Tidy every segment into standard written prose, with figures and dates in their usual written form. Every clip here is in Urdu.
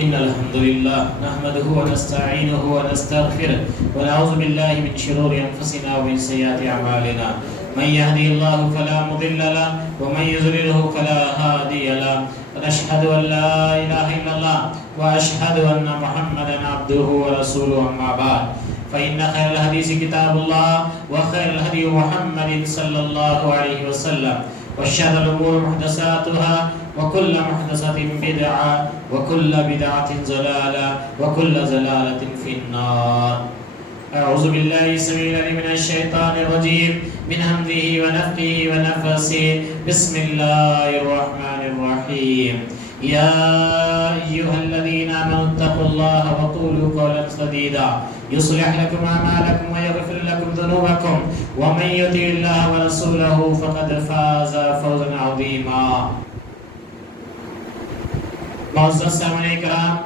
إن الحمد لله نحمده ونستعينه ونستغفره ونعوذ بالله من شرور أنفسنا ومن سيئات أعمالنا من يهدي الله فلا مضل له ومن يضلله فلا هادي له ونشهد أن لا إله إلا الله وأشهد أن محمدا عبده ورسوله أما بعد فإن خير الحديث كتاب الله وخير الهدي محمد صلى الله عليه وسلم وشر الأمور محدثاتها وكل محدثة بدعة وكل بدعة ضلالة وكل ضلالة في النار. أعوذ بالله السميع العليم من الشيطان الرجيم من همزه ونفخه ونفثه. بسم الله الرحمن الرحيم. يا أيها الذين آمنوا اتقوا الله وقولوا قولا سديدا يصلح لكم أعمالكم ويغفر لكم ذنوبكم ومن يطع الله ورسوله فقد فاز فوزا عظيما. معزز سامعین کرام،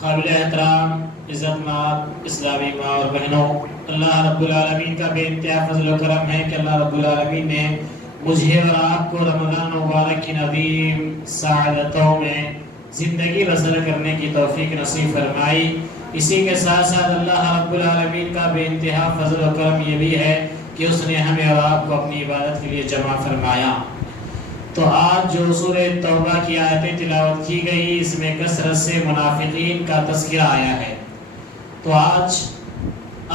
قابل احترام عزت مآب اسلامی ماں اور بہنوں، اللہ رب العالمین کا بے انتہا فضل و کرم ہے کہ اللہ رب العالمین نے مجھے اور آپ کو رمضان مبارک کی عظیم سعادتوں میں زندگی بسر کرنے کی توفیق نصیب فرمائی. اسی کے ساتھ ساتھ اللہ رب العالمین کا بے انتہا فضل و کرم یہ بھی ہے کہ اس نے ہمیں اور آپ کو اپنی عبادت کے لیے جمع فرمایا. تو آج جو سورہ توبہ کی آیتیں تلاوت کی گئی، اس میں کثرت سے منافقین کا تذکرہ آیا ہے. تو آج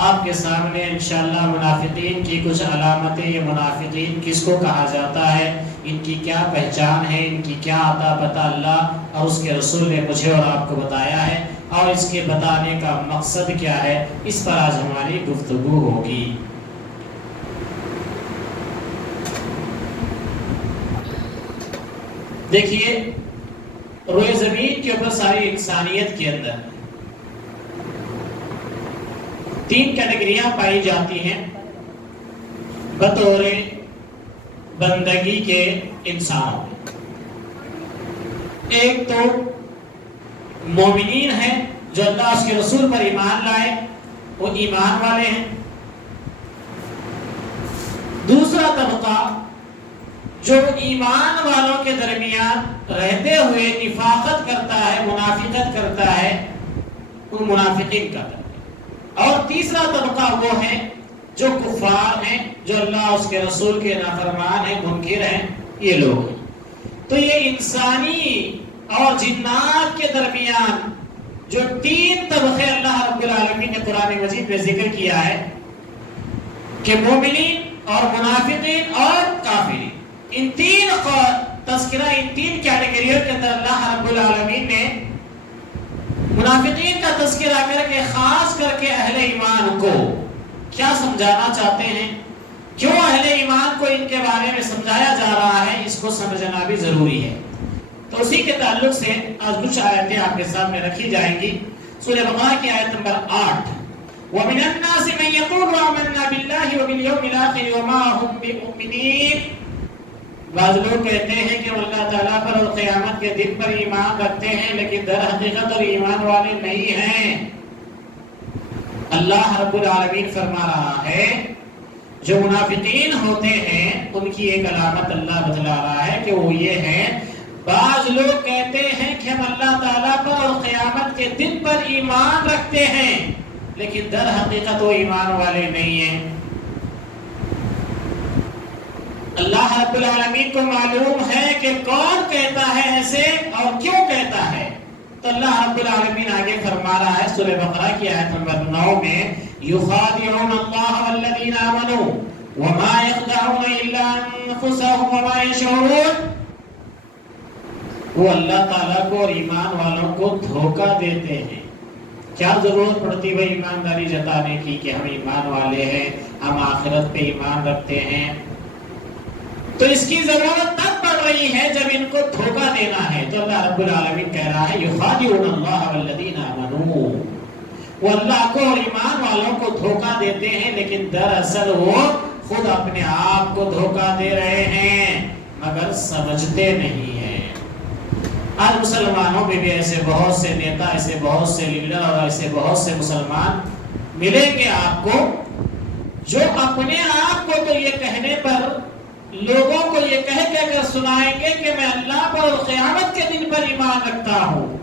آپ کے سامنے انشاءاللہ منافقین کی کچھ علامتیں، یہ منافقین کس کو کہا جاتا ہے، ان کی کیا پہچان ہے، ان کی کیا عطا پتہ اللہ اور اس کے رسول نے مجھے اور آپ کو بتایا ہے، اور اس کے بتانے کا مقصد کیا ہے، اس پر آج ہماری گفتگو ہوگی. دیکھیے، روئے زمین کے اوپر ساری انسانیت کے اندر تین کیٹیگریاں پائی جاتی ہیں بطور بندگی کے انسانوں. ایک تو مومنین ہیں جو اللہ اس کے رسول پر ایمان لائے، وہ ایمان والے ہیں. دوسرا طبقہ جو ایمان والوں کے درمیان رہتے ہوئے نفاقت کرتا ہے، منافقت کرتا ہے، ان منافقین کا طبقہ. اور تیسرا طبقہ وہ ہے جو کفار ہیں، جو اللہ اس کے رسول کے نافرمان ہیں، منکر ہیں، یہ لوگ ہیں. تو یہ انسانی اور جنات کے درمیان جو تین طبقے اللہ رب العالمین نے قرآن مجید میں ذکر کیا ہے کہ مومنین اور منافقین اور کافرین، ان تین تذکرہ، ان تین کیٹیگریوں کے اندر اللہ رب العالمین نے منافقین کا تذکرہ کر کے خاص کر کے اہل ایمان کو کیا سمجھانا چاہتے ہیں، کیوں اہل ایمان کو ان کے بارے میں سمجھایا جا رہا ہے، اس کو سمجھنا بھی ضروری ہے. تو اسی کے تعلق سے آج کچھ آیتیں آپ کے سامنے رکھی جائیں گی. سورہ بقرہ کی آیت نمبر 8، وَمِنَ النَّاسِ مَن يَقُولُ آمَنَّا بِاللَّهِ وَبِالْيَوْمِ الْآخِرِ وَمَا هُم بِمُؤْمِنِينَ. بعض لوگ کہتے ہیں کہ اللہ تعالیٰ پر اور قیامت کے دن پر ایمان رکھتے ہیں، لیکن در حقیقت اور ایمان والے نہیں ہیں. اللہ رب العالمین فرما رہا ہے جو منافقین ہوتے ہیں ان کی ایک علامت اللہ بتلا رہا ہے کہ وہ یہ ہے، بعض لوگ کہتے ہیں کہ ہم اللہ تعالیٰ پر اور قیامت کے دن پر ایمان رکھتے ہیں، لیکن در حقیقت وہ ایمان والے نہیں ہیں. اللہ رب العالمین کو معلوم ہے کہ کون کہتا ہے ایسے اور کیوں کہتا ہے. تو اللہ رب العالمین آگے فرما رہا ہے سورہ بقرہ کی آیت نمبر 9 میں، یخادعون اللہ والذین آمنوا وما یخدعون الا انفسهم وما یشعرون. وہ اللہ تعالیٰ کو اور ایمان والوں کو دھوکہ دیتے ہیں. کیا ضرورت پڑتی ہے ایمانداری جتانے کی کہ ہم ایمان والے ہیں، ہم آخرت پہ ایمان رکھتے ہیں؟ تو اس کی ضرورت تب پڑ رہی ہے جب ان کو دھوکہ دینا ہے. تو اللہ رب العالمین کہہ رہا ہے یخادعون اللہ والذین آمنوا، وہ اللہ کو اور ایمان والوں کو دھوکہ دیتے ہیں، لیکن دراصل وہ خود اپنے آپ کو دھوکہ دے رہے ہیں مگر سمجھتے نہیں ہیں. آج مسلمانوں میں بھی ایسے بہت سے نیتا، ایسے بہت سے لیڈر اور ایسے بہت سے مسلمان ملیں گے آپ کو جو اپنے آپ کو تو یہ کہنے پر لوگوں کو یہ کہہ کر سنائیں گے کہ میں اللہ پر اور قیامت کے دن پر ایمان رکھتا ہوں،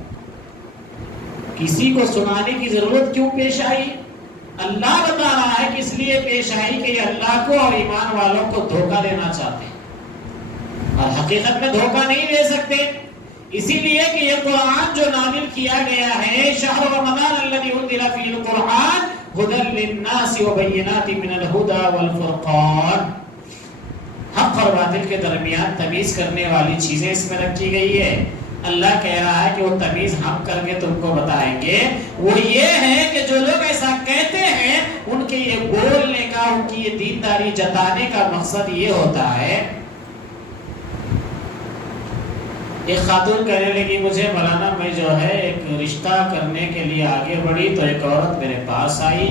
کسی کو سنانے کی ضرورت کیوں پیش آئی؟ اللہ بتا رہا ہے کہ اس لیے پیش آئی کہ یہ اللہ کو اور ایمان والوں کو دھوکہ دینا چاہتے ہیں، اور حقیقت میں دھوکہ نہیں دے سکتے، اسی لیے کہ یہ قرآن جو نازل کیا گیا ہے، شہر رمضان الذی انزل فیہ القرآن ھدی للناس وبینات من الھدی والفرقان، حق اور باطل کے درمیان تمیز کرنے والی چیزیں اس میں رکھی گئی ہے۔ اللہ کہہ رہا ہے کہ وہ تمیز ہم کر کے تم کو بتائیں گے، وہ یہ ہے کہ جو لوگ ایسا کہتے ہیں ان کے یہ بولنے کا، ان کی یہ دینداری جتانے کا مقصد یہ ہوتا ہے۔ ایک خاتون کہنے لگی مجھے مولانا میں جو ہے ایک رشتہ کرنے کے لیے آگے بڑھی تو ایک عورت میرے پاس آئی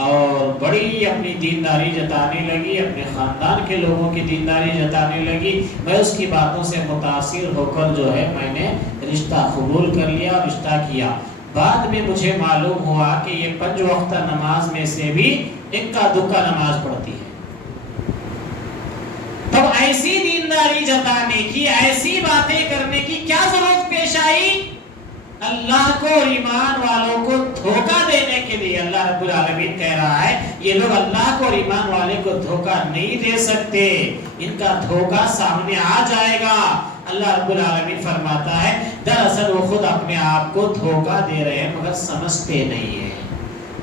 اور بڑی اپنی دینداری جتانے لگی، اپنے خاندان کے لوگوں کی دینداری جتانے لگی، میں اس کی باتوں سے متاثر ہو کر جو ہے میں نے رشتہ قبول کر لیا اور رشتہ کیا۔ بعد میں مجھے معلوم ہوا کہ یہ 5 وقت نماز میں سے بھی اکا دکا نماز پڑھتی ہے۔ تب ایسی دینداری جتانے کی، ایسی باتیں کرنے کی کیا ضرورت پیش آئی؟ اللہ کو اور ایمان والوں کو دھوکہ دینے کے لیے اللہ رب العالمین کہہ رہا ہے یہ لوگ اللہ کو اور ایمان والے کو دھوکہ نہیں دے سکتے، ان کا دھوکہ سامنے آ جائے گا۔ اللہ رب العالمین فرماتا ہے دراصل وہ خود اپنے آپ کو دھوکہ دے رہے ہیں مگر سمجھتے نہیں ہیں۔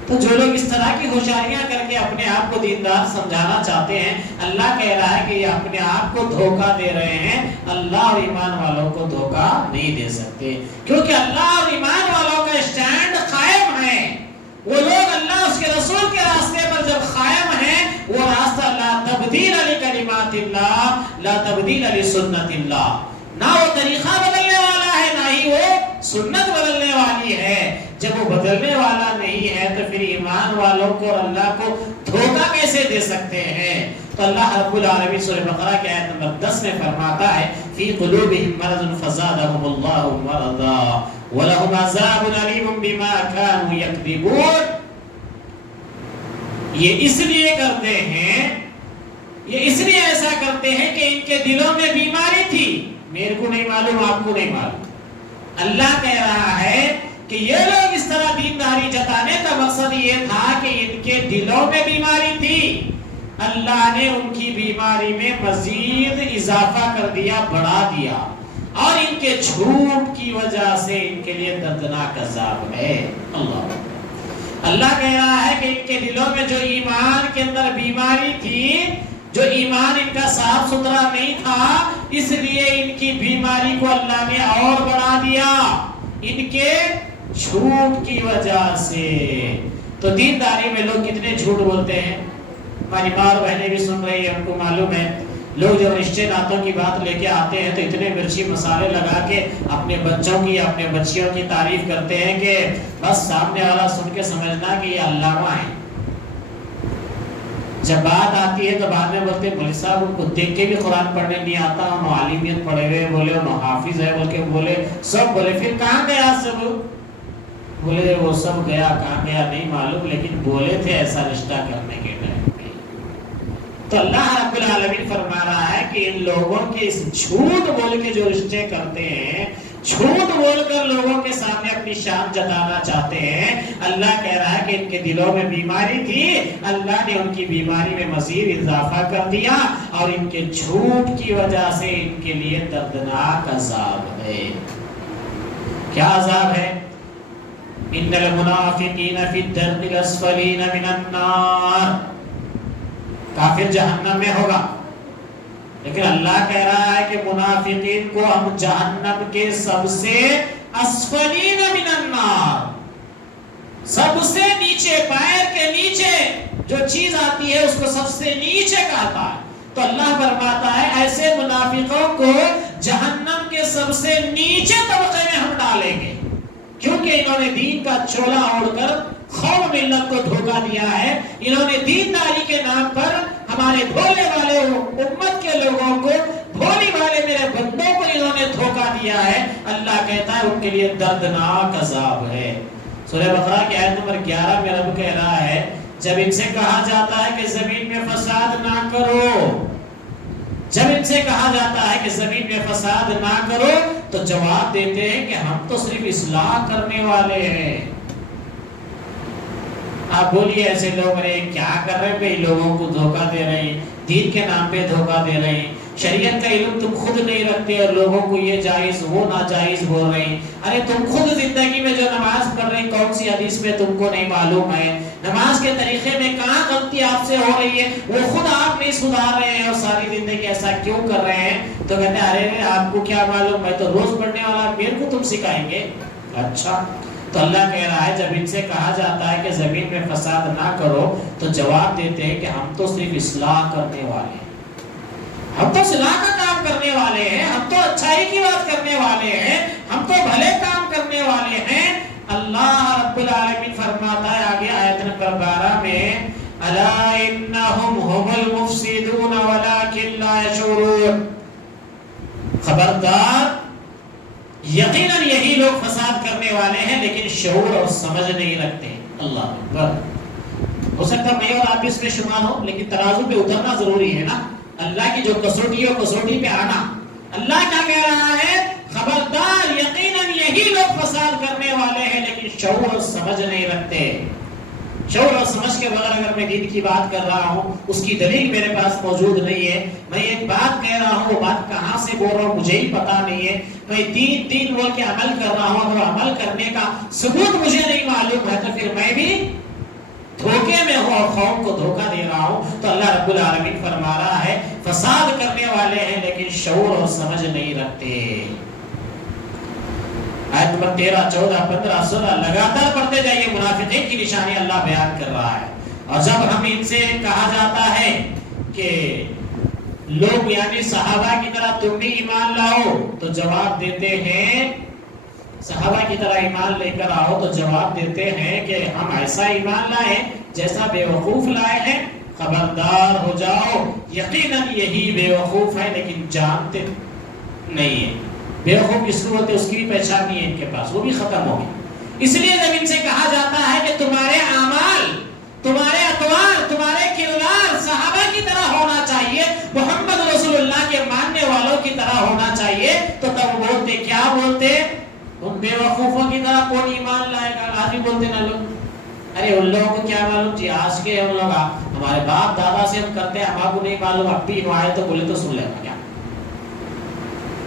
تو جو لوگ اس طرح کی ہوشیاریاں کر کے اپنے آپ کو دیندار سمجھانا چاہتے ہیں، اللہ کہہ رہا ہے کہ یہ اپنے آپ کو دھوکہ دے رہے ہیں، اللہ اور ایمان والوں کو دھوکہ نہیں دے سکتے، کیونکہ اللہ اور ایمان والوں کا اسٹینڈ قائم ہے۔ وہ لوگ اللہ اس کے رسول کے راستے پر جب قائم ہیں، وہ راستہ لا تبدیل لکلمات اللہ، لا تبدیل لسنت اللہ، نہ وہ طریقہ بدلنے والا ہے نہ ہی وہ سنت بدلنے والی ہے۔ جب وہ بدلنے والا نہیں ہے تو پھر ایمان والوں کو اور اللہ کو دھوکہ کیسے دے سکتے ہیں؟ تو اللہ رب العالمین سورہ بقرہ کی آیت نمبر 10 میں فرماتا ہے فی قلوبہم مرض فزادہم اللہ مرضا ولہم عذاب علیم بما کانوا یکذبون۔ یہ اس لیے کرتے ہیں، یہ اس لیے ایسا کرتے ہیں کہ ان کے دلوں میں بیماری تھی، میرے کو نہیں معلوم، آپ کو نہیں معلوم۔ اللہ کہہ رہا ہے کہ یہ لوگ اس طرح دینداری جتانے کا مقصد یہ تھا کہ ان کے دلوں میں بیماری تھی، اللہ نے ان کی بیماری میں مزید اضافہ کر دیا، بڑھا دیا، اور ان کے جھوٹ کی وجہ سے ان کے لیے دردناک عذاب ہے۔ اللہ کہہ رہا ہے کہ ان کے دلوں میں جو ایمان کے اندر بیماری تھی، جو ایمان ان کا صاف ستھرا نہیں تھا، اس لیے ان کی بیماری کو اللہ نے اور بڑھا دیا ان کے جھوٹ کی وجہ سے۔ تو دینداری میں لوگ کتنے جھوٹ بولتے ہیں، ہماری ماں اور بہنیں بھی سن رہی ہیں، ان کو معلوم ہے۔ لوگ جب رشتے ناتوں کی بات لے کے آتے ہیں تو اتنے مرچی مسالے لگا کے اپنے بچوں کی، اپنے بچیوں کی تعریف کرتے ہیں کہ بس سامنے والا سن کے سمجھنا کہ یہ علامہ ہے۔ جب بات آتی ہے تو بعد میں بولتے مولوی صاحب ان کو دیکھ کے بھی قرآن پڑھنے نہیں آتا، انہوں عالمیت پڑھے ہوئے بولے، انہوں حافظ ہے بول کے بولے، سب بولے پھر کہاں گیا سب؟ بولے وہ سب گیا، کہاں گیا نہیں معلوم، لیکن بولے تھے ایسا رشتہ کرنے کے ٹائم پہ۔ تو اللہ رب العالمین فرما رہا ہے کہ ان لوگوں کے اس جھوٹ بول کے جو رشتے کرتے ہیں، جھوٹ بول کر لوگوں کے سامنے اپنی شان جتانا چاہتے ہیں، اللہ کہہ رہا ہے کہ ان کے دلوں میں بیماری تھی، اللہ نے ان کی بیماری میں مزید اضافہ کر دیا، اور ان کے جھوٹ کی وجہ سے ان کے لیے دردناک عذاب ہے۔ کیا عذاب ہے؟ ان المنافقین فی الدرک الاسفلین من النار، کافر جہنم میں ہوگا، لیکن اللہ کہہ رہا ہے کہ منافقین کو ہم جہنم کے سب سے اسفلین من النار، سب سے نیچے، پیر کے نیچے جو چیز آتی ہے اس کو سب سے نیچے کہتا ہے۔ تو اللہ فرماتا ہے ایسے منافقوں کو جہنم کے سب سے نیچے طبقے میں ہم ڈالیں گے، کیونکہ انہوں نے دین کا چولا اوڑھ کر قوم ملت کو دھوکہ دیا ہے، انہوں نے دینداری کے نام پر ہمارے بھولے والے امت کے لوگوں کو، بھولی والے میرے بندوں کو انہوں نے دھوکہ دیا ہے۔ اللہ کہتا ہے ان کے لیے دردناک عذاب ہے۔ سورہ بقرہ کی آیت نمبر 11 میں رب کہہ رہا ہے جب ان سے کہا جاتا ہے کہ زمین میں فساد نہ کرو، جب ان سے کہا جاتا ہے کہ زمین میں فساد نہ کرو تو جواب دیتے ہیں کہ ہم تو صرف اصلاح کرنے والے ہیں۔ آپ بولیے ایسے لوگ رہے کیا کر رہے بھائی، لوگوں کو دھوکہ دے رہے ہیں، دین کے نام پہ دھوکہ دے رہے ہیں، شریعت کا علم تم خود نہیں رکھتے اور لوگوں کو یہ جائز وہ ناجائز بول رہے ہیں۔ ارے تم خود زندگی میں جو نماز پڑھ رہے ہیں کون سی حدیث میں تم کو نہیں معلوم ہے؟ نماز کے طریقے میں کہاں غلطی آپ سے ہو رہی ہے وہ خود آپ نہیں سدھار رہے ہیں اور ساری زندگی ایسا کیوں کر رہے ہیں؟ تو کہتے ہیں ارے آپ کو کیا معلوم، میں تو روز پڑھنے والا، میرے کو تم سکھائیں گے؟ اچھا، تو اللہ کہہ رہا ہے جب ان سے کہا جاتا ہے کہ زمین میں فساد نہ کرو تو جواب دیتے ہیں کہ ہم تو صرف اصلاح کرنے والے ہیں، ہم تو اصلاح کا کام کرنے والے ہیں، ہم تو اچھائی کی بات کرنے والے ہیں، ہم تو بھلے کام کرنے والے ہیں۔ اللہ رب العالمین فرماتا ہے آگے آیت نمبر 12 میں الا انہم هم المفسدون ولکن لا یشعرون، خبردار یقیناً یہی لوگ فساد کرنے والے ہیں لیکن شعور اور سمجھ نہیں رکھتے۔ اللہ اکبر، ہو سکتا میں اور آپ اس میں شمار ہو لیکن ترازو پہ اترنا ضروری ہے نا، اللہ کی جو کسوٹی ہے کسوٹی پہ آنا۔ اللہ کیا کہہ رہا ہے؟ خبردار یقیناً یہی لوگ فساد کرنے والے ہیں لیکن شعور اور سمجھ نہیں رکھتے۔ شعور اور سمجھ کے بغیر اگر میں دین کی بات کر رہا ہوں اس کی دلیل میرے پاس موجود نہیں ہے، میں ایک بات کہہ رہا ہوں وہ بات کہاں سے بول رہا ہوں مجھے ہی پتا نہیں ہے، میں دین بول کے عمل کر رہا ہوں اور عمل کرنے کا ثبوت مجھے نہیں معلوم ہے تو پھر میں بھی دھوکے میں ہوں اور قوم کو دھوکہ دے رہا ہوں۔ تو اللہ رب العالمین فرما رہا ہے فساد کرنے والے ہیں لیکن شعور اور سمجھ نہیں رکھتے۔ آیت نمبر 13، 14، 15، 16 لگاتار پڑھتے جائیے، منافقین کی نشانی اللہ بیان کر رہا ہے۔ اور جب ہم ان سے کہا جاتا ہے کہ لوگ یعنی صحابہ کی طرح تم بھی ایمان لاؤ تو جواب دیتے ہیں، صحابہ کی طرح ایمان لے کر آؤ تو جواب دیتے ہیں کہ ہم ایسا ایمان لائے جیسا بے وقوف لائے ہیں، خبردار ہو جاؤ یقیناً یہی بے وقوف ہے لیکن جانتے نہیں ہے۔ بے وقوف کس کو ہوتے اس کی بھی پہچان نہیں ہے ان کے پاس، وہ بھی ختم ہو گئی۔ اس لیے جب ان سے کہا جاتا ہے کہ تمہارے اعمال، تمہارے اطوار، تمہارے کردار صحابہ کی طرح ہونا چاہیے، محمد رسول اللہ کے ماننے والوں کی طرح ہونا چاہیے، تو تب بولتے کیا بولتے؟ ان بے وقوفوں کی طرح کون ایمان لائے گا؟ آج بھی بولتے نا لوگ، ارے ان لوگوں کو کیا معلوم جی، آج کے ہم لوگ ہمارے باپ دادا سے ہم کرتے ہیں، ہم کو نہیں معلوم، اب بھی آئے تو بولے تو سن لینا کیا؟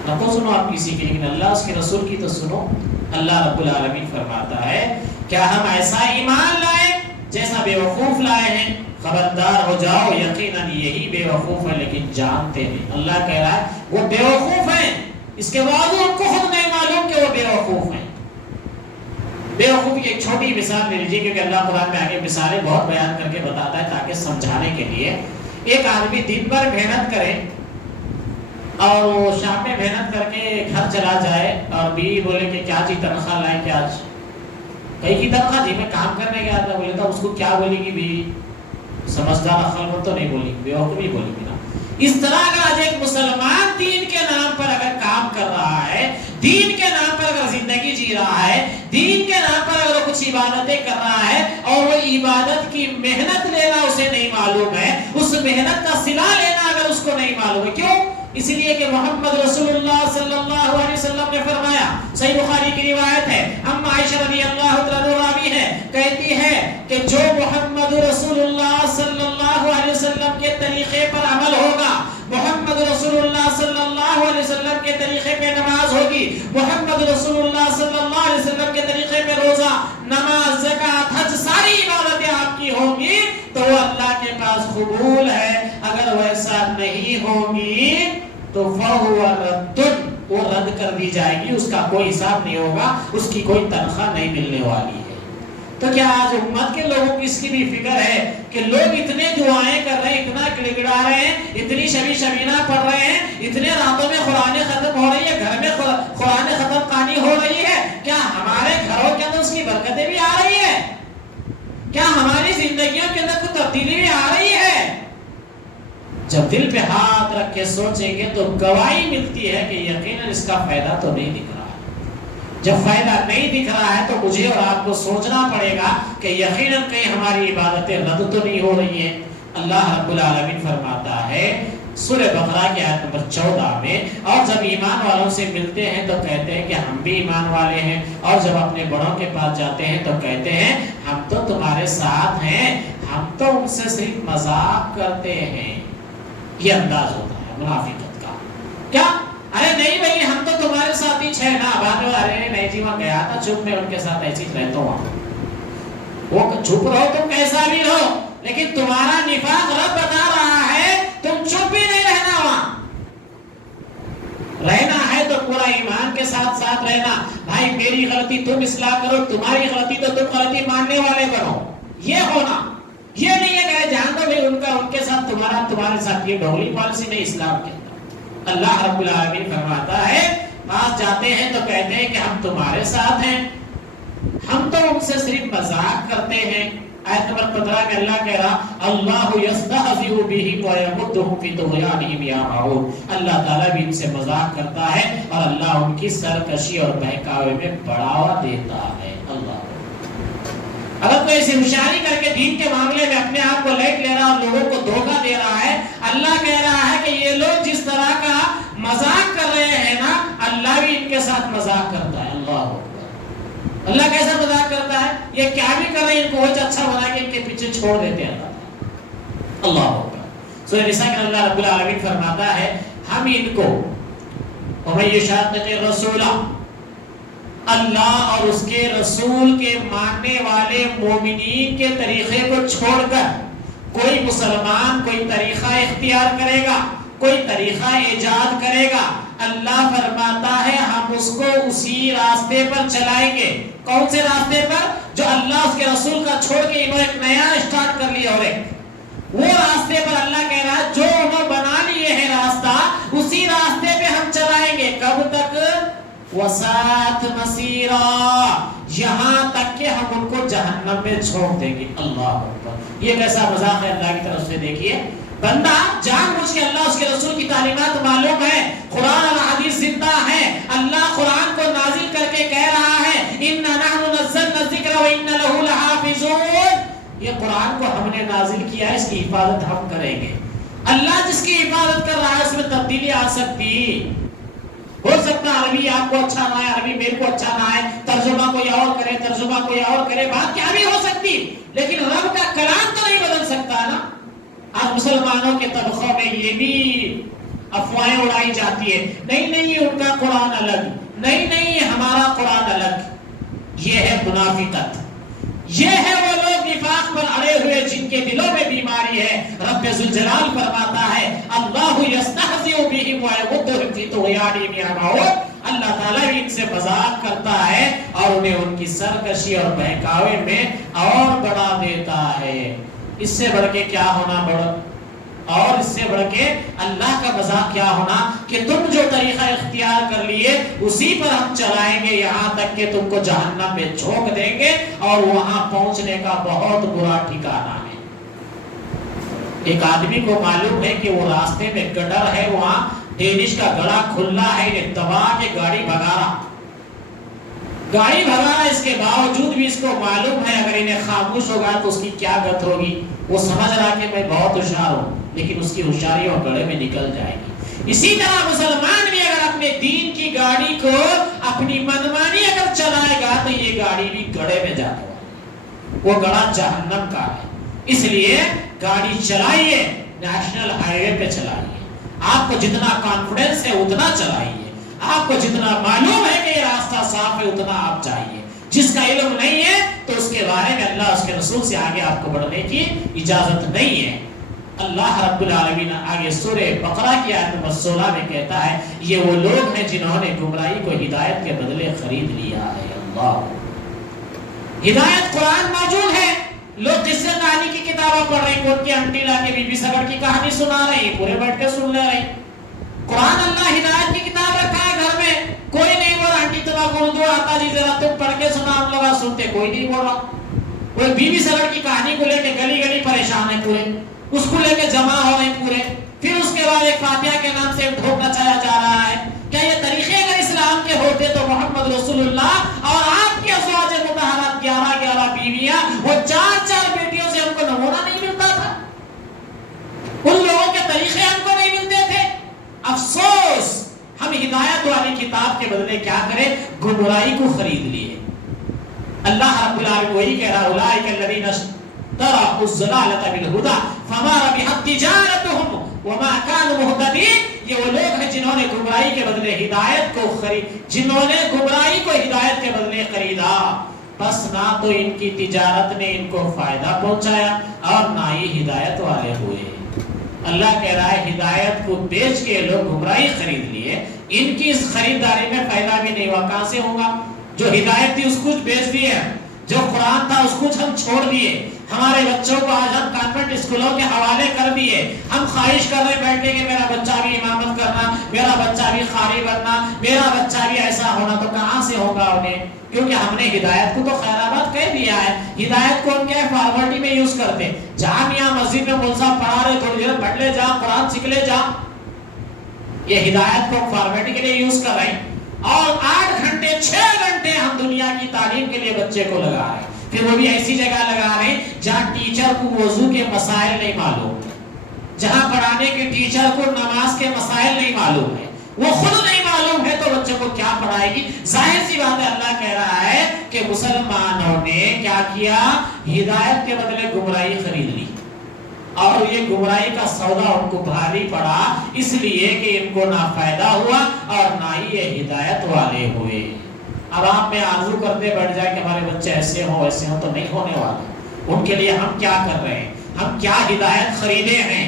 نہ تو سنو آپ کسی کی لیکن اللہ اس کے رسول کی تو سنو۔ اللہ رب العالمین فرماتا ہے کیا ہم ایسا ایمان لائے جیسا بے وقوف لائے ہیں؟ خبردار ہو جاؤ یقیناً یہی بے وقوف ہے لیکن جانتے نہیں۔ اللہ کہہ رہا ہے وہ بے وقوف ہیں، اس کے باوجود ان کو خود نہیں معلوم کہ وہ بے وقوف ہیں۔ بے وقوف کی ایک چھوٹی مثال لے لیجیے کیونکہ اللہ قرآن میں آگے مثالیں بہت بیان کر کے بتاتا ہے تاکہ سمجھانے کے لیے۔ ایک آدمی دن بھر محنت کرے اور وہ شام میں محنت کر کے گھر چلا جائے اور بیوی بولے کہ کیا جی تنخواہ لائے کیا آج؟ کہیں کی تنخواہ جی میں کام کرنے گیا تھا، بولے تو اس کو کیا بولے گی بیوی؟ سمجھدار عقل مند تو نہیں بولے گی، بے وقوف نہیں بولے گی نا۔ اس طرح اگر آج ایک مسلمان دین کے نام پر اگر کام کر رہا ہے، دین کے نام پر اگر زندگی جی رہا ہے، دین کے نام پر اگر کچھ عبادتیں کر رہا ہے اور وہ عبادت کی محنت لینا اسے نہیں معلوم ہے، اس محنت کا صلہ لینا اگر اس کو نہیں معلوم ہے، کیوں؟ اس لیے کہ محمد رسول اللہ صلی اللہ علیہ وسلم نے فرمایا، صحیح بخاری کی روایت ہے، اما عائشہ رضی اللہ عنہا راوی ہے، کہتی ہے کہ جو محمد رسول اللہ صلی اللہ علیہ وسلم کے طریقے پر عمل ہوگا، محمد رسول اللہ صلی اللہ علیہ وسلم کے طریقے پہ نماز ہوگی، محمد رسول اللہ صلی اللہ علیہ وسلم کے طریقے پہ روزہ، نماز، زکوٰۃ، حج، ساری عبادتیں آپ کی ہوں گی تو وہ اللہ کے پاس قبول ہے۔ اگر ویسا نہیں ہوگی تو فَهُوَ رَدٌّ، وہ رد کر دی جائے گی، اس کا کوئی حساب نہیں ہوگا، اس کی کوئی تنخواہ نہیں ملنے والی ہے۔ تو کیا آج امت کے لوگوں کی اس کی بھی فکر ہے کہ لوگ اتنے دعائیں کر رہے ہیں، اتنا گڑگڑا رہے ہیں، اتنی شبینہ پڑھ رہے ہیں، اتنے راتوں میں قرآن ختم ہو رہی ہے، گھر میں قرآن ختم کہانی ہو رہی ہے، کیا ہمارے گھروں کے اندر اس کی برکتیں بھی آ رہی ہے؟ کیا ہماری زندگیوں کے اندر کوئی تبدیلی بھی آ رہی ہے؟ جب دل پہ ہاتھ رکھ کے سوچیں گے تو گواہی ملتی ہے کہ یقیناً اس کا فائدہ تو نہیں دکھ رہا ہے۔ جب فائدہ نہیں دکھ رہا ہے تو مجھے اور آپ کو سوچنا پڑے گا کہ یقیناً کہیں ہماری عبادتیں رد تو نہیں ہو رہی ہیں۔ اللہ رب العالمین فرماتا ہے سورہ بقرہ کی آیت نمبر 14 میں، اور جب ایمان والوں سے ملتے ہیں تو کہتے ہیں کہ ہم بھی ایمان والے ہیں، اور جب اپنے بڑوں کے پاس جاتے ہیں تو کہتے ہیں ہم تو تمہارے ساتھ ہیں، ہم تو ان سے صرف مذاق کرتے ہیں۔ یہ انداز ہوتا ہے منافقت کا۔ کیا؟ ارے نہیں بھائی ہم تو تمہارے ساتھ ہی چھے نا، بعد میں ارے نہیں جی وہاں گیا تھا چپ میں ان کے ساتھ ایسی رہتا ہوں، وہ چپ رہو تم کیسا بھی رہو، لیکن تمہارا نفاق رب بتا رہا ہے تم چپ بھی نہیں رہنا، وہاں رہنا ہے تو پورا ایمان کے ساتھ ساتھ رہنا۔ بھائی میری غلطی تم اصلاح کرو، تمہاری غلطی تو تم غلطی ماننے والے بنو، یہ ہونا، یہ نہیں ہے کہ جان دو بھائی ان کا ان کے ساتھ تمہارا تمہارے ساتھ، یہ ڈھولی پالیسی نہیں اسلام کے اندر۔ اللہ رب العالمین فرماتا ہے پاس جاتے ہیں تو کہتے ہیں کہ ہم تمہارے ساتھ ہیں، ہم تو ان سے صرف مذاق کرتے ہیں۔ آیت نمبر 15 میں اللہ کہہ رہا اللہ یستہزئ بہم ویمدہم فی طغیانہم یعمہون، اللہ تعالیٰ بھی ان سے مذاق کرتا ہے اور اللہ ان کی سرکشی اور بہکاوے میں بڑھاوا دیتا ہے۔ اللہ اگر کوئی ایسی ہوشیاری کر کے دین کے معاملے میں اپنے آپ کو لائٹ لے رہا اور لوگوں کو دھوکہ دے رہا ہے، اللہ کہہ رہا ہے کہ یہ لوگ جس طرح کا مذاق کر رہے ہیں نا، اللہ بھی ان کے ساتھ مذاق کرتا ہے۔ اللہ اللہ کیسا مذاق کرتا ہے؟ یہ کیا بھی کر رہے ہیں ان کو وجہ اچھا بنا کے ان کے پیچھے چھوڑ دیتے ہیں اللہ۔ اللہ اکبر۔ سورہ نساء کے اللہ رب العالمین فرماتا ہے ہم ان کو وَمَن يُشَاقِقِ الرَّسُولَ، اللہ اور اس کے رسول کے ماننے والے مومنین کے طریقے کو چھوڑ کر کوئی مسلمان کوئی طریقہ اختیار کرے گا، کوئی طریقہ ایجاد کرے گا، اللہ فرماتا ہے ہم اس کو اسی راستے پر چلائیں گے۔ کون سے راستے پر؟ جو اللہ اس کے رسول کا چھوڑ کے انہوں ایک نیا اسٹارٹ کر لیا، اور ایک وہ راستے پر اللہ کہہ رہا ہے جو انہوں بنا لیے ہیں راستہ، اسی راستے پہ ہم چلائیں گے۔ کب تک؟ وسات مسیرا، یہاں تک کہ ہم ان کو جہنم میں چھوڑ دیں گے۔ اللہ اکبر۔ یہ کیسا مذاق ہے اللہ کی طرف سے؟ دیکھیے بندہ جان بوجھ کے اللہ اس کے رسول کی تعلیمات معلوم ہے، قرآن اور حدیث زندہ ہے، اللہ قرآن کو نازل کر کے کہہ رہا ہے اِنَّا نَحْنُ نَزَّلْنَا الذِّكْرَ وَإِنَّا لَهُ لَحَافِظُونَ، یہ قرآن کو ہم نے نازل کیا ہے، اس کی حفاظت ہم کریں گے۔ اللہ جس کی حفاظت کر رہا ہے اس میں تبدیلی آ سکتی، ہو سکتا عربی آپ کو اچھا نہ آئے، عربی میرے کو اچھا نہ آئے، ترجمہ کوئی اور کرے، ترجمہ کوئی اور کرے، بات کیا بھی ہو سکتی، لیکن رب کا کلام تو نہیں بدل سکتا نا۔ آج مسلمانوں کے طبقوں میں یہ بھی افواہیں اڑائی جاتی ہے، نہیں نہیں ان کا قرآن الگ، نہیں نہیں ہمارا قرآن الگ۔ یہ ہے منافقت، یہ ہے وہ لوگ نفاق پر اڑے ہوئے جن کے دلوں میں بیماری ہے۔ رب ذوالجلال فرماتا ہے اللہ یستہزئ بہم ویمدہم فی طغیانہم یعمہون، اللہ تعالیٰ بھی ان سے مذاق کرتا ہے اور انہیں ان کی سرکشی اور بہکاوے میں اور بڑھا دیتا ہے۔ اس سے بڑھ کے کیا ہونا اور اس سے بڑھ کے اللہ کا مذاق کیا ہونا کہ تم جو طریقہ اختیار کر لیے اسی پر ہم چلائیں گے، یہاں تک کہ تم کو جہنم میں جھونک دیں گے اور وہاں پہنچنے کا بہت برا ٹھکانہ ہے۔ ایک آدمی کو معلوم ہے کہ وہ راستے میں گڈر ہے، وہاں ڈینش کا گڑا کھلا ہے، انہیں دبا کے گاڑی بھگا رہا، اس کے باوجود بھی اس کو معلوم ہے اگر انہیں خاموش ہوگا تو اس کی کیا گت ہوگی۔ وہ سمجھ رہا کہ میں بہت ہوشیار ہوں، لیکن اس کی ہوشیاری اور گڑے میں نکل جائے گی۔ اسی طرح مسلمان بھی اگر اپنے دین کی گاڑی کو اپنی منمانی اگر چلائے گا تو یہ گاڑی بھی گڑے میں جائے گا، وہ گڑا جہنم کا ہے۔ اس لیے گاڑی چلائیے، نیشنل ہائی وے پہ چلائیے، آپ کو جتنا کانفیڈنس ہے اتنا چلائیے، آپ کو جتنا معلوم ہے کہ یہ راستہ صاف ہے اتنا آپ چاہیے۔ جس کا علم نہیں ہے تو اس کے بارے میں اللہ اس کے رسول سے آگے آپ کو بڑھنے کی اجازت نہیں ہے۔ اللہ رب العالمین آگے سورہ بقرہ کی آیت نمبر 16 میں کہتا ہے یہ وہ لوگ ہیں جنہوں نے گمراہی کو ہدایت کے بدلے خرید لیا ہے۔ اللہ، ہدایت قرآن موجود ہے، لوگ قصے کہانی کی کتابیں پڑھ رہے ہیں، کون کی انٹی لا کے بی بی سگڑ کی کہانی سنا رہے ہیں، پورے بیٹھ کے سن لے رہے ہیں۔ قرآن اللہ ہدایت کی کتاب رکھا ہے گھر میں، کوئی نہیں بول رہا آنٹی تمہیں اردو آتا جی ذرا تم پڑھ کے سنا، ہم لوگ سنتے، کوئی نہیں بول رہا۔ کوئی بی بی سگڑ کی کہانی کو لے کے گلی گلی پریشان ہے پورے، اس کو لے کے جمع ہو رہے ہیں پورے، پھر اس کے بعد ایک فاتحہ کے نام سے ایک ڈھوک نچایا جا رہا ہے۔ کیا یہ طریقے اگر اسلام کے ہوتے تو محمد رسول اللہ اور آپ کے ازواج مطہرات 11 بیویاں، وہ 4 بیٹیوں سے ہم کو نمونہ نہیں ملتا تھا؟ ان لوگوں کے طریقے ہم کو نہیں ملتے ہدایت والی کتاب کے بدلے کیا کرے؟ گمراہی کو خرید لیے۔ اللہ رب العالمین وہی کہہ رہا اولئک الذین اشتروا الضلالۃ بالہدی فما ربحت تجارتہم وما كانوا مهتدین۔ یہ وہ لوگ ہیں جنہوں نے گمراہی کے بدلے ہدایت کو جنہوں نے گمراہی کو ہدایت کے بدلے خریدا، بس نہ تو ان کی تجارت نے ان کو فائدہ پہنچایا اور نہ ہی ہدایت والے ہوئے۔ اللہ کہہ رہا ہے ہدایت کو بیچ کے لوگ گمراہی خرید لیے، ان کی اس خریداری میں فائدہ بھی نہیں ہوا۔ کہاں سے ہوگا؟ جو ہدایت تھی اس کو بیچ دیے، جو قرآن تھا اس کو ہم چھوڑ دیے، ہمارے بچوں کو آج ہم کانوینٹ اسکولوں کے حوالے کر دیے، ہم خواہش کر رہے بیٹھے کہ میرا بچہ بھی امامت کرنا، میرا بچہ بھی قاری بننا، میرا بچہ بھی ایسا ہونا۔ تو کہاں سے ہوگا انہیں؟ کیونکہ ہم نے ہدایت کو تو خیر آباد کہہ دیا ہے۔ ہدایت کو ہم کیا فارورٹی میں یوز کرتے، جامعہ مسجد میں مولوی صاحب پڑھا رہے تھوڑی دیر پڑھ لے جا، قرآن سیکھ لے جا، یہ ہدایت کو فارورٹی کے لیے یوز کر رہے ہیں۔ اور 8 گھنٹے 6 گھنٹے ہم دنیا کی تعلیم کے لیے بچے کو لگا رہے ہیں، پھر وہ بھی ایسی جگہ لگا رہے ہیں جہاں ٹیچر کو وضو کے مسائل نہیں معلوم، جہاں پڑھانے کے ٹیچر کو نماز کے مسائل نہیں معلوم ہے، وہ خود نہیں معلوم ہے تو بچے کو کیا پڑھائے گی؟ ظاہر سی بات ہے اللہ کہہ رہا ہے کہ مسلمانوں نے کیا کیا؟ ہدایت کے بدلے گمراہی خرید لی، اور یہ گمراہی کا سودا ان کو بھاری پڑا، اس لیے کہ ان کو نہ فائدہ ہوا اور نہ ہی یہ ہدایت والے ہوئے۔ اب آپ میں آرزو کرتے بیٹھ جائے کہ ہمارے بچے ایسے ہوں ایسے ہوں، تو نہیں ہونے والے۔ ان کے لیے ہم کیا کر رہے ہیں؟ ہم کیا ہدایت خریدے ہیں؟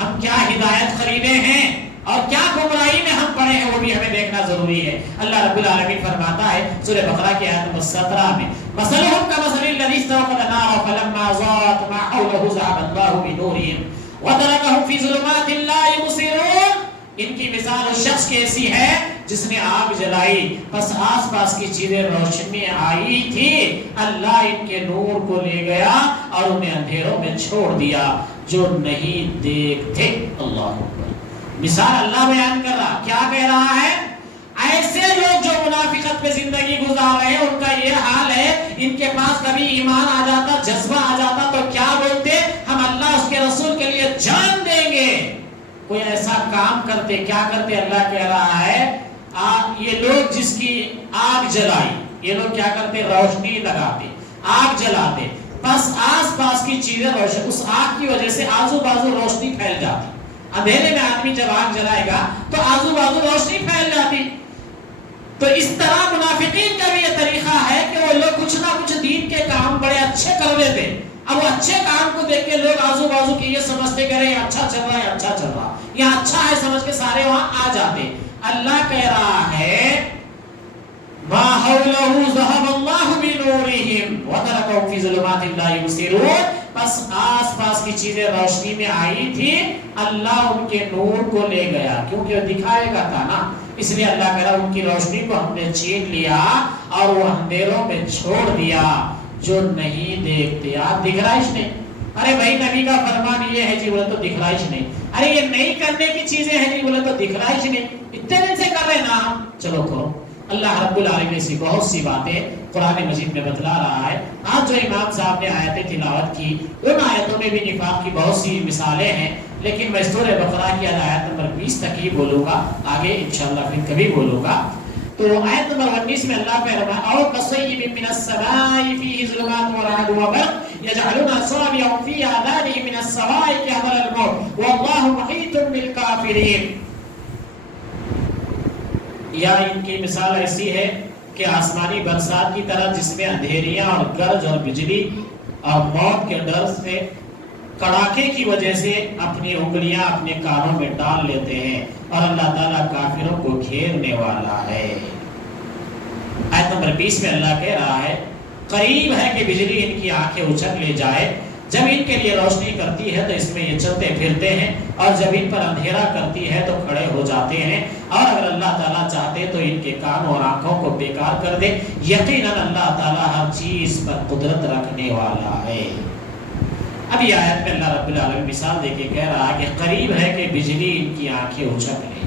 ہم کیا ہدایت خریدے ہیں اور کیا گمراہی میں ہم پڑے ہیں، وہ بھی ہمیں دیکھنا ضروری ہے۔ اللہ رب العالمین فرماتا ہے سورہ بقرہ کی آیت نمبر 17 میں مثلهم كمثل الذي استوقد نارا فلما أضاءت ما حوله ذهب الله بنورهم وتركهم في ظلمات لا يبصرون۔ ان کی مثال اس شخص کی ایسی ہے جس نے آگ جلائی، پس آس پاس کی چیزیں روشنی آئی تھی، اللہ ان کے نور کو لے گیا اور انہیں اندھیروں میں چھوڑ دیا جو نہیں دیکھتے۔ اللہ اکبر۔ مثال اللہ بیان کر رہا، کیا کہہ رہا ہے؟ ایسے لوگ جو منافقت پہ زندگی گزار رہے ہیں ان کا یہ حال ہے، ان کے پاس کبھی ایمان آ جاتا، جذبہ آ جاتا تو کیا بولتے؟ ہم اللہ اس کے رسول کے لیے جان دیں گے۔ کوئی ایسا کام کرتے، کیا کرتے؟ اللہ کہہ رہا ہے یہ لوگ جس کی آگ جلائی، یہ لوگ کیا کرتے؟ روشنی لگاتے، آگ جلاتے، بس آس پاس کی چیزیں روشن، اس آگ کی وجہ سے آزو بازو روشنی پھیل جاتی۔ اندھیرے میں آدمی جب آگ جلائے گا تو آزو بازو روشنی پھیل جاتی۔ تو اس طرح منافقین کا بھی یہ طریقہ ہے کہ وہ لوگ کچھ نہ کچھ دین کے کام بڑے اچھے کر لیتے، اب وہ اچھے کام کو دیکھ کے لوگ آزو بازو کی یہ سمجھتے کہ یہ اچھا چل رہا ہے، اچھا چل رہا ہے، یہ اچھا ہے سمجھ کے سارے وہاں آ جاتے۔ اللہ کہہ رہا ہے ما حولہ ذہب اللہ بنورہم وترکہم فی ظلمات لا یبصرون۔ بس آس پاس کی چیزیں روشنی میں آئی تھی، اللہ ان کے نور کو لے گیا، کیونکہ وہ دکھائے گا تھا نا، اس لیے اللہ کہہ رہا ان کی روشنی کو ہم نے چھین لیا اور وہ اندھیروں میں چھوڑ دیا جو نہیں دیکھتے۔ آپ دکھرائش نہیں، ارے بھائی نبی کا فرمان یہ ہے جی، بولے تو دکھرائش نہیں، ارے یہ نہیں کرنے کی چیزیں ہیں جی، بولے تو دکھرائش نہیں، اتنے دن سے کر رہے نا ہم، چلو کرو۔ اللہ رب العالمین ایسی بہت سی باتیں قرآن مجید میں بتلا رہا ہے۔ آج جو امام صاحب نے آیتیں تلاوت کی، ان آیتوں میں بھی نفاق کی بہت سی مثالیں ہیں، لیکن میں سورہ بقرہ کی آیت نمبر 20 تک ہی بولوں گا، آگے انشاءاللہ پھر کبھی بولوں گا۔ تو آیت نمبر 19 میں اللہ فرماتا ہے اور کصیب من السماء فیہ ظلمات ورعد وبرق یجعلون اصابعهم فی آذانهم من الصواعق حذر الموت واللہ محیط بالکافرین۔ یا ان کی مثال ایسی ہے کہ آسمانی برسات کی طرح جس میں اندھیریاں اور گرج اور بجلی اور موت کے ڈر سے کڑاکے کی وجہ سے اپنی انگلیاں اپنے کانوں میں ڈال لیتے ہیں، اور اللہ تعالیٰ کافروں کو گھیرنے والا ہے۔ آیت نمبر 20 میں اللہ کہہ رہا ہے قریب ہے کہ بجلی ان کی آنکھیں اچک لے جائے، جب ان کے لیے روشنی کرتی ہے تو اس میں یہ چلتے پھرتے ہیں، اور جب ان پر اندھیرا کرتی ہے تو کھڑے ہو جاتے ہیں، اور اگر اللہ تعالیٰ چاہتے تو ان کے کانوں اور آنکھوں کو بیکار کر دے۔ یقیناً اللہ تعالیٰ ہر چیز پر قدرت رکھنے والا ہے۔ اب یہ آیت میں اللہ رب العالمین مثال دے کے کہہ رہا ہے کہ قریب ہے کہ بجلی ان کی آنکھیں اچک لے۔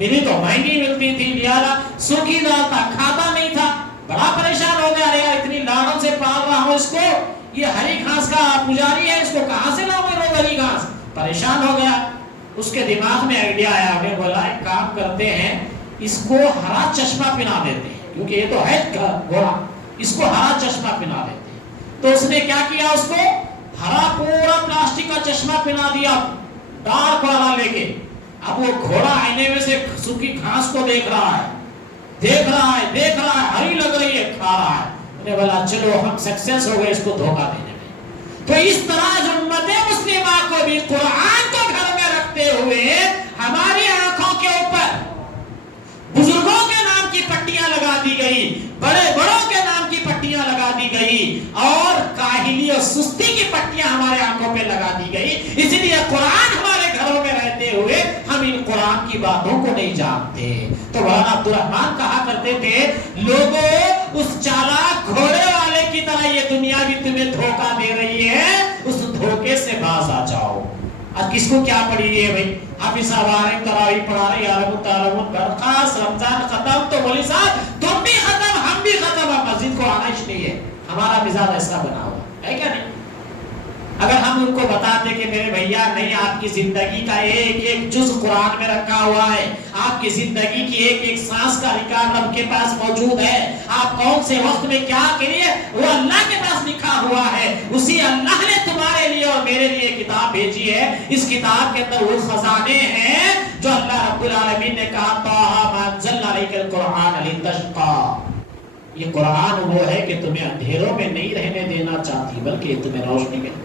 میری تو مہنگی ملتی تھی، لہٰذا سوکھی دال تھا، کھاتا نہیں تھا، بڑا پریشان ہو گیا، یار اتنی لاڑوں سے پال رہا ہوں اس کو، یہ ہری گھاس کا پجاری ہے، اس کو کہاں سے لاؤں میں ہری گھاس؟ پریشان ہو گیا۔ اس کے دماغ میں آئیڈیا آیا، انہیں بولا ایک کام کرتے ہیں، اس کو ہرا چشمہ پہنا دیتے ہیں، کیونکہ یہ تو ہے گھوڑا، اس کو ہرا چشمہ پہنا دیتے ہیں۔ تو اس نے کیا کیا، اس کو ہرا پورا پلاسٹک کا چشمہ پہنا دیا، ڈارک والا لے کے۔ اب وہ گھوڑا آئینے میں سے سوکھی گھاس کو دیکھ رہا ہے، دیکھ رہا ہے، دیکھ رہا ہے، ہری لگ رہی ہے، کھا رہا ہے۔ انہیں بولا چلو ہم سکسیس ہو گئے اس کو دھوکہ دینے میں۔ تو اس طرح جو امت مسلمہ کو بھی قرآن کو گھر میں رکھتے ہوئے ہماری آنکھوں کے اوپر بزرگوں کے نام کی پٹیاں لگا دی گئی، بڑے بڑوں کے نام کی پٹیاں لگا دی گئی، اور کاہلی اور سستی کی پٹیاں ہمارے آنکھوں پہ لگا دی گئی۔ اسی لیے قرآن ہمارے گھروں میں رہتے ہوئے ہم ان قرآن کی باتوں کو نہیں جانتے۔ تو مولانا عبد الرحمن کہا کرتے تھے، لوگوں اس چالاک گھوڑے والے کی طرح یہ دنیا بھی تمہیں دھوکہ دے رہی ہے، اس دھوکے سے باز آ جاؤ۔ اب کس کو کیا پڑھی ہے بھائی؟ حافظ صاحب آ رہے ہیں، تراویح پڑھا رہے ہیں، یارب تعلمون برخاست، رمضان ختم تو مولوی صاحب تم بھی ختم ہم بھی ختم، اب مسجد کو آنا ہی نہیں ہے۔ ہمارا مزاج ایسا بنا ہوا ہے کیا نہیں؟ اگر ہم ان کو بتاتے کہ میرے بھیا نہیں، آپ کی زندگی کا ایک ایک جز قرآن میں رکھا ہوا ہے، آپ کی زندگی کی ایک ایک سانس کا ریکارڈ رب کے پاس موجود ہے، آپ کون سے وقت میں کیا کریے وہ اللہ کے پاس لکھا ہوا ہے، اسی اللہ نے تمہارے لیے اور میرے لیے کتاب بھیجی ہے، اس کتاب کے اندر وہ خزانے ہیں جو اللہ رب العالمین نے کہا طٰہٰ مَا أَنزَلْنَا عَلَيْكَ الْقُرْآنَ لِتَشْقَىٰ، یہ قرآن وہ ہے کہ تمہیں اندھیروں میں نہیں رہنے دینا چاہتی بلکہ تمہیں روشنی میں۔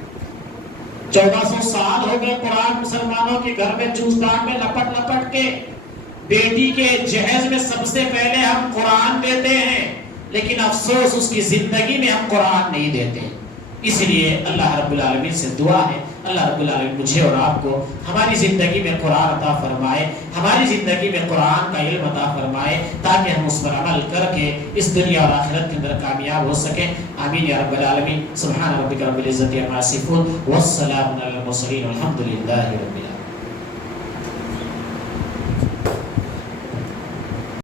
1400 سال ہو گئے قرآن مسلمانوں کے گھر میں چوسدان میں لپٹ لپٹ کے، بیٹی کے جہیز میں سب سے پہلے ہم قرآن دیتے ہیں، لیکن افسوس اس کی زندگی میں ہم قرآن نہیں دیتے۔ اس لیے اللہ رب العالمین سے دعا ہے، اللہ رب العالمین مجھے اور آپ کو ہماری زندگی میں قرآن عطا فرمائے، ہماری زندگی میں قرآن کا علم عطا فرمائے، تاکہ ہم اس پر عمل کر کے اس دنیا اور آخرت کے اندر کامیاب ہو سکیں۔ آمین یا رب العالمین۔ سبحان ربک رب العزت عما یصفون والسلام علی المرسلین والحمد للہ رب العالمین۔